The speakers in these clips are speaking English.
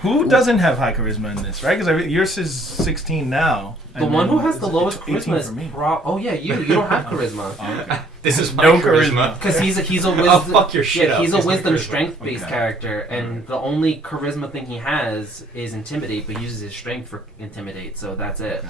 Who doesn't have high charisma in this, right? Because yours is 16 now. The one who has the lowest 18 charisma is for me. oh yeah, you don't have charisma. Oh, okay. This is No my charisma. Because he's a wisdom. I'll fuck your shit up. He's a It's my wisdom charisma. strength based Okay. character, and the only charisma thing he has is intimidate, but he uses his strength for intimidate. So that's it.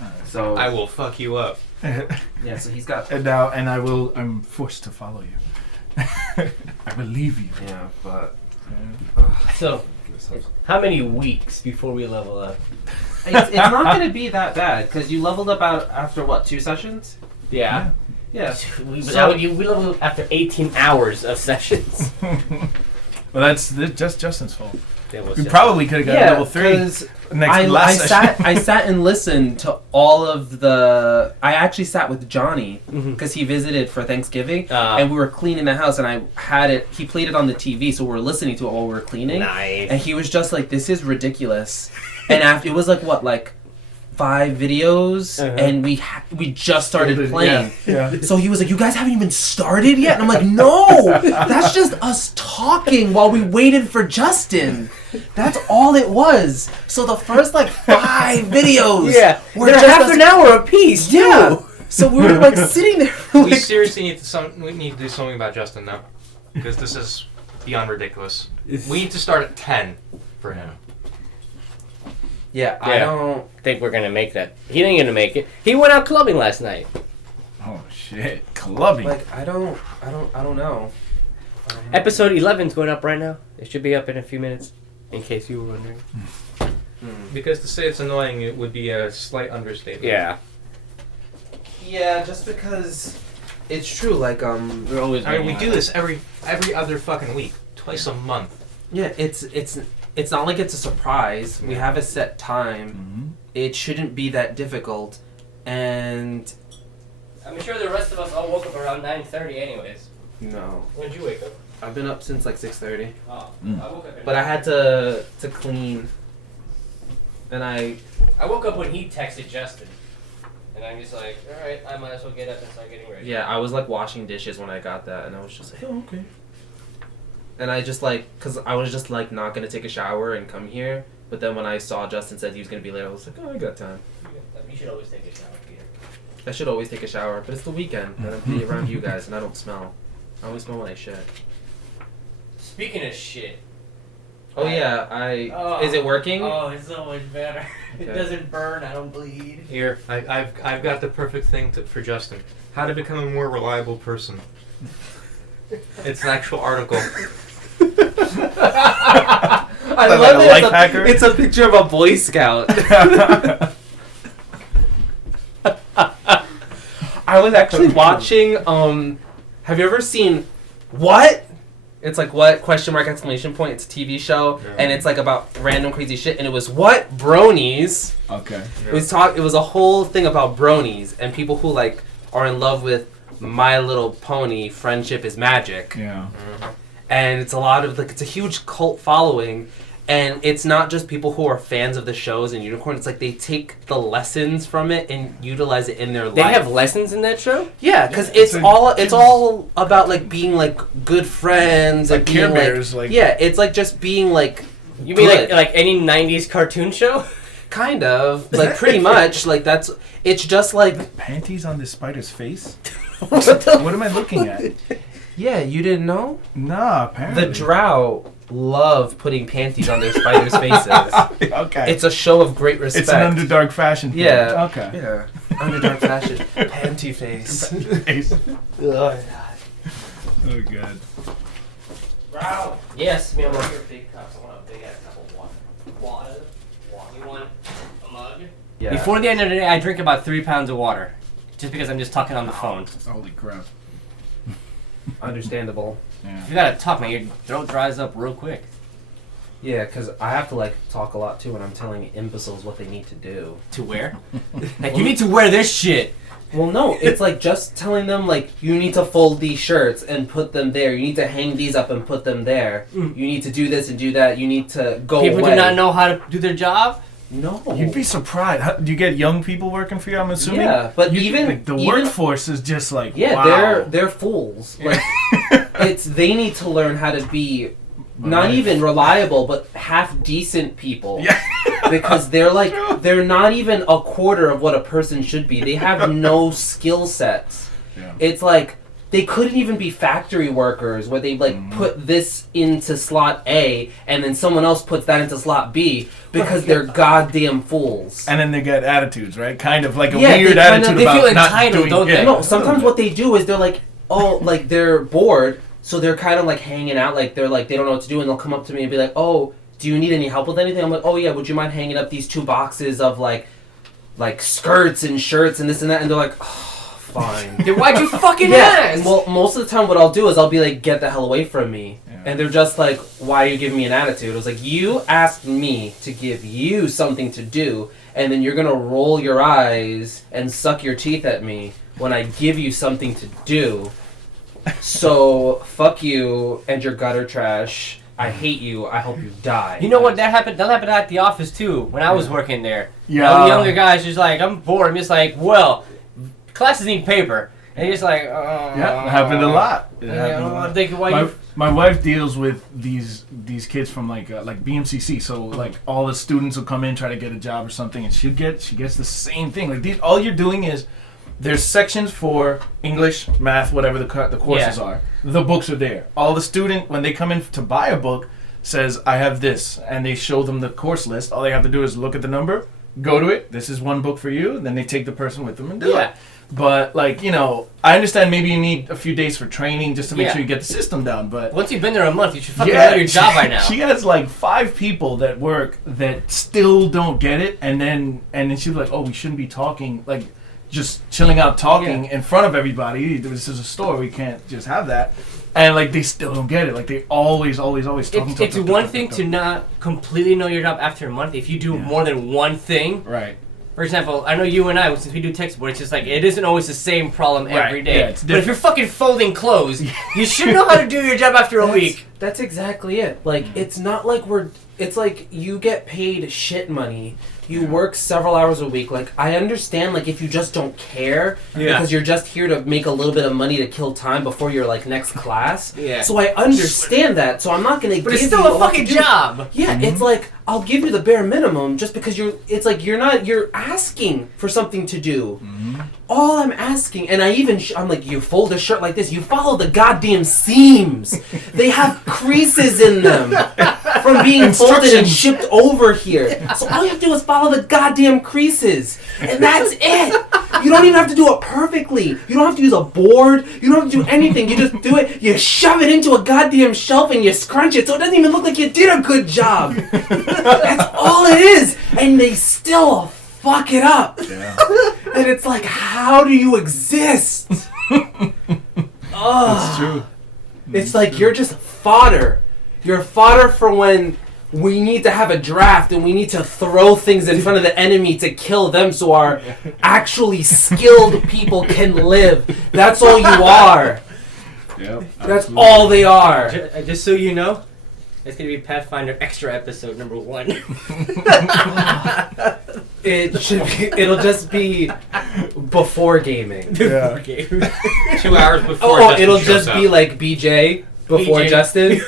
Okay. So I will fuck you up. yeah, so he's got And now, I'm forced to follow you. I believe you. yeah, but So, how many weeks before we level up? it's not gonna be that bad because you leveled up out after what 2 sessions? Yeah. Yeah. We So- leveled up after 18 hours of sessions. Well, that's just Justin's fault. That was We just- probably could have got Yeah, level 3 because next last session. I sat and listened to all of the. I actually sat with Johnny Mhm. because he visited for Thanksgiving, Ah. and we were cleaning the house, and I had it. He played it on the TV, so we were listening to it while we were cleaning. Nice. And he was just like, "This is ridiculous." And after it was like 5 videos, Uh-huh. and we just started playing. Yeah. So he was like, "You guys haven't even started yet?" And I'm like, "No, that's just us talking while we waited for Justin. That's all it was." So the first 5 videos, Yeah. were They're just half us- an hour apiece, too. Yeah. So we were like sitting there. We Like, seriously need to do something about Justin now, because this is beyond ridiculous. We need to start at 10 for him. yeah, I Yeah. don't. Think we're gonna make that. He ain't gonna make it. He went out clubbing last night. Oh shit, clubbing. Like I don't know. Episode 11's going up right now. It should be up in a few minutes, in case you were wondering. Because to say it's annoying, it would be a slight understatement. Yeah. Yeah, just because it's true. Like We're always. I mean, we do this every other fucking week, twice a month. Yeah, it's not like it's a surprise. We have a set time. Mhm. It shouldn't be that difficult, and I'm sure the rest of us all woke up around 9:30, anyways. no, When did you wake up? I've been up since 6:30. Oh, Mm. I woke up. But I had to clean, and I woke up when he texted Justin, and I'm just like, all right, I might as well get up and start getting ready. I was like washing dishes when I got that, and I was just like, oh, okay. And I just cause I was just not gonna take a shower and come here, but then when I saw Justin said he was gonna be late, I was like, oh, I got time. You should always take a shower, Peter. I should always take a shower, but it's the weekend, and I'm be around you guys, and I don't smell. I always smell when I shit. Speaking of shit. Oh yeah, is it working? Oh, it's so much better. It Okay. doesn't burn. I don't bleed. Here, I've got the perfect thing for Justin. How to become a more reliable person. It's an actual article. I Like love a it. life hacker? It's a picture of a Boy Scout. I was actually watching. Have you ever seen what? It's like what question mark exclamation point. It's a TV show, Yeah. and it's like about random crazy shit. And it was what bronies. Okay. It was a whole thing about bronies and people who are in love with My Little Pony. Friendship is magic. Yeah. And it's a lot of it's a huge cult following, and it's not just people who are fans of the shows and Unicorn. It's like they take the lessons from it and utilize it in their life. They have lessons in that show? Yeah, because Yeah, it's all about being good friends Like and being Care Bears, yeah, it's just being You mean good. like any 90s cartoon show? kind of pretty much that's it's just Panties on this spider's face? What the What am I looking at? yeah, you didn't know? Nah, apparently. The Drow love putting panties on their spiders' faces. Okay. It's a show of great respect. It's an Underdark fashion thing. Yeah. Okay. Yeah. Underdark fashion. Panty face. Oh, God. Wow. Yes, me, I want Your big cups. I want a big ass cup of water. water. You want a mug? Yeah. Before the end of the day, I drink about 3 pounds of water. Just because I'm just talking on the phone. Holy crap. Understandable. Yeah. If you gotta talk, man, your throat dries up real quick. Yeah, because I have to talk a lot too when I'm telling imbeciles what they need to do. To wear? Like, you need to wear this shit. Well, no, it's just telling them you need to fold these shirts and put them there. You need to hang these up and put them there. Mm. You need to do this and do that. You need to go People away. do not know how to do their job. No. You'd be surprised. Do you get young people working for you, I'm assuming? Yeah, but You- even the even- workforce is just Yeah, wow. they're fools. They need to learn how to be my not wife. even reliable, but half decent people. Yeah. Because they're not even a quarter of what a person should be. They have no skill sets. Yeah. It's like they couldn't even be factory workers where they put this into slot A and then someone else puts that into slot B because they're goddamn fools. And then they get attitudes, right? Kind of like a Yeah, weird they kinda- attitude they about feel not entitled, doing. don't they? Yeah. No, sometimes what they do is they're like, oh, like they're bored, so they're kind of like hanging out, like they're like they don't know what to do, and they'll come up to me and be like, oh, do you need any help with anything? I'm like, oh yeah, would you mind hanging up these 2 boxes of like skirts and shirts and this and that? And they're like, oh, fine. Then why'd you fucking Yeah, ask? and well, most of the time what I'll do is I'll be like, get the hell away from me. Yeah. And they're just like, why are you giving me an attitude? I was like, you asked me to give you something to do, and then you're gonna roll your eyes and suck your teeth at me when I give you something to do. So, fuck you and your gutter trash. I hate you. I hope you die. You know what? That happened at the office too when I was working there. Yeah. The younger guy's just like, I'm bored. I'm just like, well, classes need paper. And he's just like, Yeah, it happened a lot. It happened a lot. I'm thinking, why my, you... my wife deals with these kids from like BMCC, so like all the students will come in try to get a job or something, and she gets the same thing. Like these, all you're doing is there's sections for English, math, whatever the courses are. The books are there. All the student when they come in to buy a book says I have this, and they show them the course list. All they have to do is look at the number, go to it. This is one book for you. And then they take the person with them and do it. But, like, you know, I understand maybe you need a few days for training just to make sure you get the system down, but... Once you've been there a month, you should fucking know your job by now. She has, like, 5 people that work that still don't get it, and then she's like, oh, we shouldn't be talking, like, just chilling out talking in front of everybody. This is a store, we can't just have that. And, like, they still don't get it. Like, they always talking. It's one thing to not completely know your job after a month. If you do more than one thing... Right. For example, I know you and I, since we do textboard, it's just like, it isn't always the same problem every day. Yeah, it's but if you're fucking folding clothes, you should know how to do your job after a week. That's exactly it. Like, it's not like it's like you get paid shit money. You work several hours a week. Like, I understand, like, if you just don't care, because you're just here to make a little bit of money to kill time before your, like, next class. Yeah. So I understand that. So I'm not going to give you... But it's still a lot fucking to do. job. Yeah, it's like, I'll give you the bare minimum just because it's like you're asking for something to do. All I'm asking, and I'm like, you fold a shirt like this, you follow the goddamn seams. They have creases in them from being folded and shipped over here. So all you have to do is follow the goddamn creases. And that's it. You don't even have to do it perfectly. You don't have to use a board. You don't have to do anything. You just do it, you shove it into a goddamn shelf and you scrunch it so it doesn't even look like you did a good job. That's all it is. And they still fuck it up. Yeah. And it's like, how do you exist? It's true. It's like you're just fodder. You're fodder for when we need to have a draft and we need to throw things in front of the enemy to kill them so our actually skilled people can live. That's all you are. Yep. That's all they are. Just so you know, it's going to be Pathfinder Extra episode number 1. It'll just be before gaming. Yeah. 2 hours before. Oh, Justin it'll shows just up. be like BJ before BJ. Justin.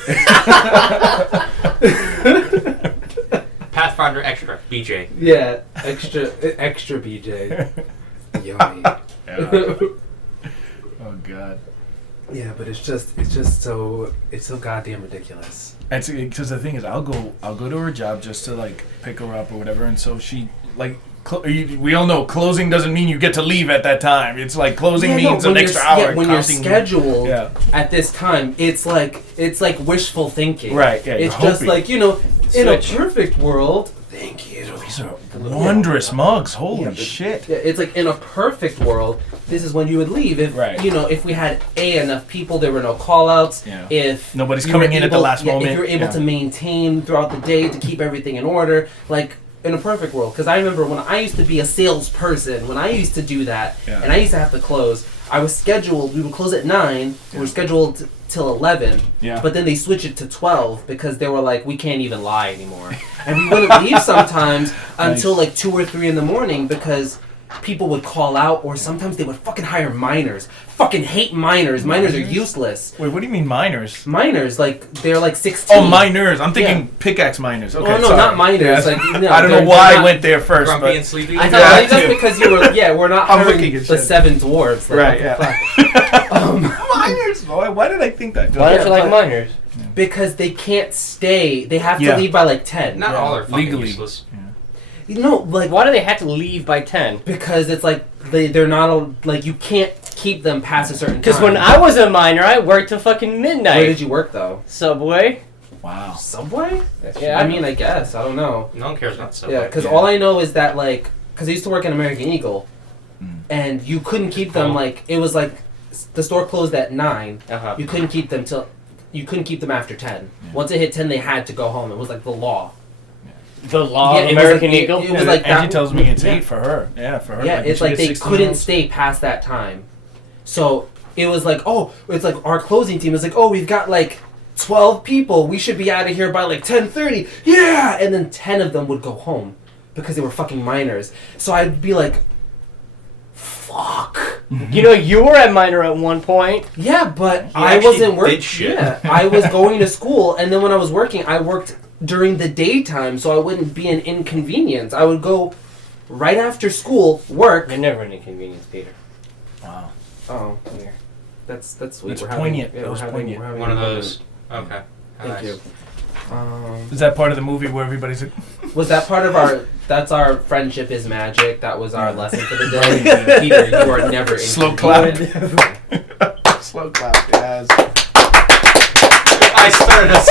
Pathfinder Extra, BJ. Yeah, extra BJ. Yummy. Yeah. Oh god. Yeah, but it's just so goddamn ridiculous. And because the thing is, I'll go to her job just to like pick her up or whatever, and so she like. We all know closing doesn't mean you get to leave at that time. It's like closing means an extra hour. Yeah, when you're counting- scheduled Yeah. at this time, it's like wishful thinking. Right, yeah, you're It's just hoping. like, in a Switch. perfect world. Thank you. These are wondrous mugs. Holy shit. Yeah, it's like in a perfect world, this is when you would leave. If Right. if we had enough people, there were no call-outs. Yeah. If Nobody's you coming were in at the able- last moment. If you were able Yeah. to maintain throughout the day to keep everything in order, like in a perfect world. Because I remember when I used to be a salesperson, when I used to do that, Yeah. and I used to have to close. I was scheduled. We would close at 9. We were scheduled till 11. Yeah. But then they switched it to 12 because they were like, we can't even lie anymore. And we wouldn't leave sometimes until like 2 or 3 in the morning because people would call out, or sometimes they would fucking hire minors. Fucking hate minors. Minors are useless. Wait, what do you mean minors? Minors, like they're like 16. Oh, minors. I'm thinking Yeah. pickaxe minors. Okay, Oh no, sorry. not minors. Yeah. Like no, I don't know they're why I not- went there first, Grumpy but and sleepy. I Yeah, thought too. that's because you were. Yeah, we're not I'm hiring looking at the shit. 7 dwarves. Like, right, what the yeah. fuck? Minors. Why did I think that? Why don't you like but- minors? Because they can't stay. They have to Yeah. leave by like 10. Not Yeah. all are fucking Legally. useless. No, like Why do they have to leave by 10? because it's like they're not like you can't keep them past a certain time. Because when I was a minor, I worked till fucking midnight. where did you work though? Subway. Wow. Subway? Yeah, I mean, I guess I don't know. No one cares about stuff. Yeah, because all I know is that like, because I used to work in American Eagle, Mm. and you couldn't keep them like it was like the store closed at 9. Uh-huh. You couldn't keep them till you couldn't keep them after 10. Yeah. Once it hit 10, they had to go home. It was like the law. The law Yeah, of it was American like- Eagle. it was like Angie that- tells me it's yeah. 8 for her. Yeah, for her. Yeah, it's when like she they gets 16 couldn't years. stay past that time. So it was like, oh, it's like our closing team is like, oh, we've got like 12 people. We should be out of here by like 10:30. Yeah, and then 10 of them would go home because they were fucking minors. So I'd be like, fuck. You know, you were at minor at one point. Yeah, but He I actually wasn't working. did shit. Yeah, I was going to school, and then when I was working, I worked during the daytime, so I wouldn't be an inconvenience. I would go right after school, work. You're never an inconvenience, Peter. Wow. Oh, Here. that's sweet. That's We're poignant. Having, That was poignant. we're having One of a those. moment. Okay. Thank Nice. you. Is that part of the movie where everybody's like, Was that part of our? That's our friendship is magic. That was our Yeah. lesson for the day. Peter, you are never slow clap? inconvenient. Slow clap, yes. I started a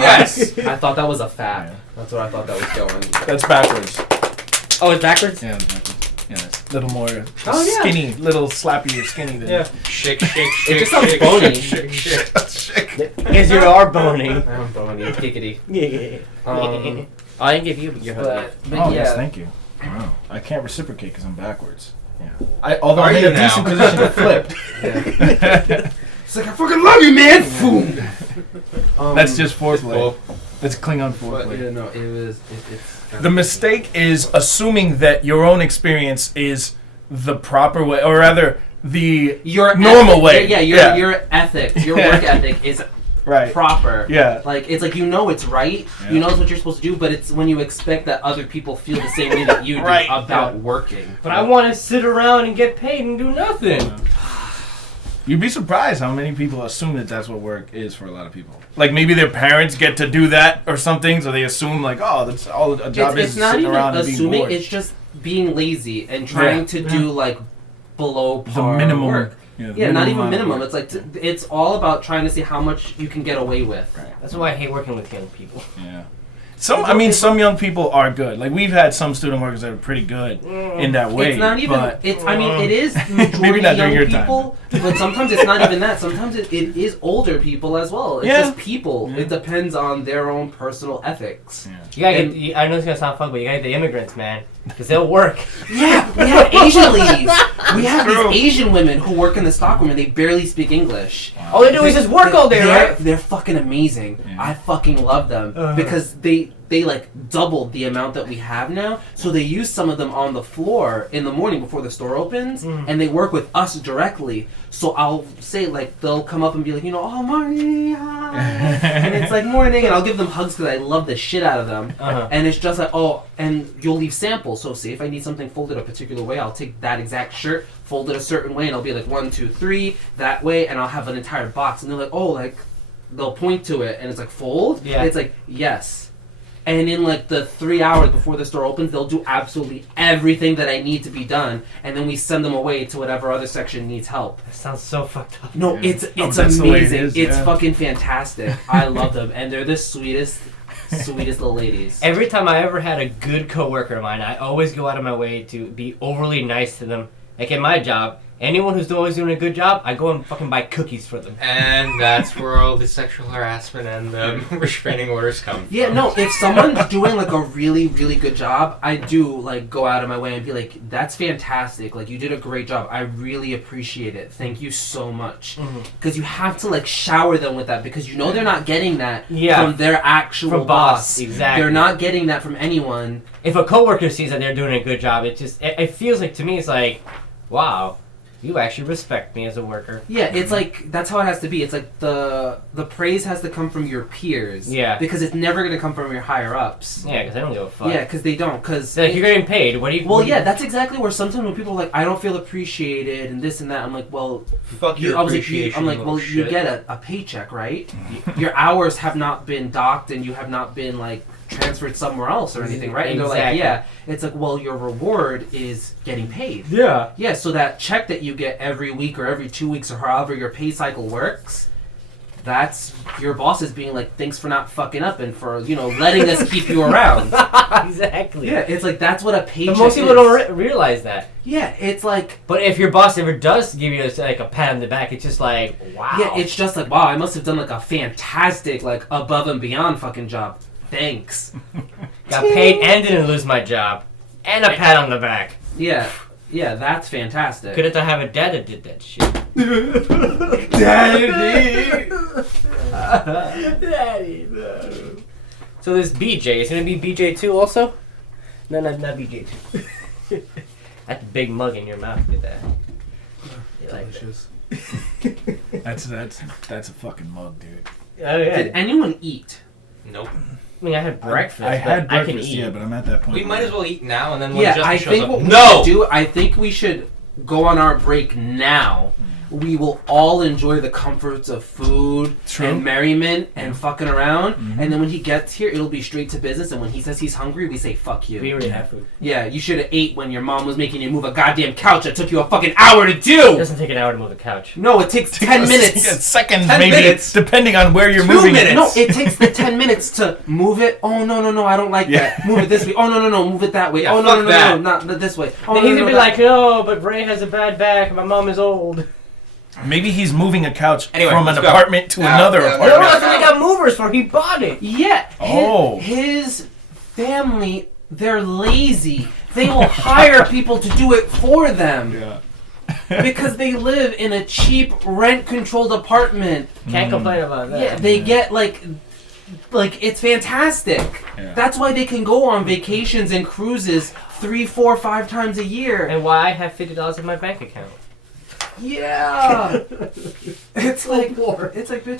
Yes. I thought that was a fap. Yeah. That's what I thought that was going. That's backwards. Oh, it's backwards? Yeah, that's backwards. Yeah, that's a little more Oh, yeah. skinny, little slappier skinny than Shake, shake, shake. just sounds shake, bony. Shake, shake, shake. Because you are boning. I'm bony, giggity. Yeah. I didn't give you your hug. But Oh, yeah. yes, thank you. Wow. I can't reciprocate because I'm backwards. Yeah. Although Are I'm in you a decent now? position to flip. It's like I fucking love you, man. Boom. That's just foreplay. Well, That's Klingon But, foreplay. yeah, no, it was. It's. The mistake is assuming that your own experience is the proper way, or rather, the Your normal ethic, way. Yeah, Yeah. your ethics, your work ethic is right. proper. Yeah. Like it's like you know it's right, Yeah. you know it's what you're supposed to do, but it's when you expect that other people feel the same way that you do Right, about yeah. working. But I want to sit around and get paid and do nothing. You'd be surprised how many people assume that that's what work is for a lot of people. Like maybe their parents get to do that or something, so they assume like, oh, that's all a job It's is not sitting even around and being assuming; bored. it's just being lazy and trying Yeah. to do like below the par minimum work. Yeah, the Yeah, not even amount of minimum. work. It's like it's all about trying to see how much you can get away with. Right. That's why I hate working with young people. Yeah. Some young people are good. Like we've had some student workers that are pretty good in that way. It's not even. but It's. I mean, it is majority Maybe not during young your time. people, but sometimes it's not even that. Sometimes it is older people as well. It's Yeah. just people. Yeah. It depends on their own personal ethics. Yeah. You gotta And- get. I know it's gonna sound fun, but you gotta get the immigrants, man, because they'll work. Yeah, we have Asian ladies. We have True. these Asian women who work in the stockroom and they barely speak English. All they do is just work all day, They're- right? They're fucking amazing. Yeah. I fucking love them because they like doubled the amount that we have now. So they use some of them on the floor in the morning before the store opens, and they work with us directly. So I'll say like they'll come up and be like, oh morning, hi. And it's like morning, and I'll give them hugs because I love the shit out of them. Uh-huh. And it's just like, oh, and you'll leave samples. So say if I need something folded a particular way, I'll take that exact shirt, fold it a certain way, and I'll be like 1, 2, 3 that way, and I'll have an entire box. And they're like, oh, like they'll point to it, and it's like fold. Yeah. And it's like yes. And in like the 3 hours before the store opens, they'll do absolutely everything that I need to be done, and then we send them away to whatever other section needs help. That sounds so fucked up. No, Yeah. it's Oh, that's the way it amazing. is, It's yeah. fucking fantastic. I love them, and they're the sweetest little ladies. Every time I ever had a good coworker of mine, I always go out of my way to be overly nice to them. Like in my job, Anyone who's always doing a good job, I go and fucking buy cookies for them. And that's where all the sexual harassment and the restraining orders come from. Yeah, no, if someone's doing like a really, really good job, I do like go out of my way and be like, that's fantastic. Like, you did a great job. I really appreciate it. Thank you so much. Because you have to like shower them with that because you know they're not getting that from their actual From boss, exactly. They're not getting that from anyone. If a coworker sees that they're doing a good job, it feels like, to me, it's like, wow, you actually respect me as a worker. Yeah, it's like, that's how it has to be. It's like the praise has to come from your peers. Yeah. Because it's never going to come from your higher-ups. Yeah, because I don't give a fuck. Yeah, because they don't. Cause Like, you're getting paid. What do you... Well, yeah, that's exactly where sometimes when people are like, I don't feel appreciated and this and that, I'm like, well... Fuck your appreciation. I'm like, well, you get a paycheck, right? Your hours have not been docked and you have not been, like, transferred somewhere else or anything, right? And they're like, Exactly. yeah. It's like, well, your reward is getting paid. Yeah. Yeah, so that check that you get every week or every 2 weeks or however your pay cycle works, that's your boss is being like, thanks for not fucking up and for, letting us keep you around. Exactly. Yeah, it's like, that's what a paycheck But most people is. don't realize that. Yeah, it's like... But if your boss ever does give you like a pat on the back, it's just like, wow. Yeah, it's just like, wow, I must have done like a fantastic, like, above and beyond fucking job. Thanks. Got paid and didn't lose my job. And a pat on the back. Yeah, that's fantastic. Couldn't I have a dad that did that shit? Daddy, no. So this BJ, is it gonna be BJ2 also? No, not BJ2. That's a big mug in your mouth. Get that. You like that? That's a fucking mug, dude. Oh yeah. Did anyone eat? Nope. I mean, I had breakfast. I had but I can breakfast, eat. yeah, but I'm at that point. We might as well eat now and then when Yeah, Justin I shows think up. what we No! should do, I think we should go on our break now. We will all enjoy the comforts of food True. and merriment and fucking around. And then when he gets here, it'll be straight to business. And when he says he's hungry, we say, fuck you. We already have food. Yeah, you should have ate when your mom was making you move a goddamn couch that took you a fucking hour to It do. doesn't take an hour to move a couch. No, it takes 10 minutes. Seconds, 10 maybe, minutes. depending on where you're 2 moving minutes. it. No, it takes the 10 minutes to move it. Oh, no, I don't like that. Move it this way. Oh, no, move it that way. Yeah, oh, fuck no, that. not this way. Oh, Then no, he's no, gonna be that- like, no, but Ray has a bad back. My mom is old. Maybe he's moving a couch Anyway, from an let's go. apartment to another Yeah, No, apartment. that's what they got movers for. He bought it. Yeah. Oh. His family, they're lazy. They will hire people to do it for them. Yeah. Because they live in a cheap rent-controlled apartment. Can't complain about that. Yeah, they get like it's fantastic. Yeah. That's why they can go on vacations and cruises 3, 4, 5 times a year. And why I have $50 in my bank account. Yeah. It's like bitch.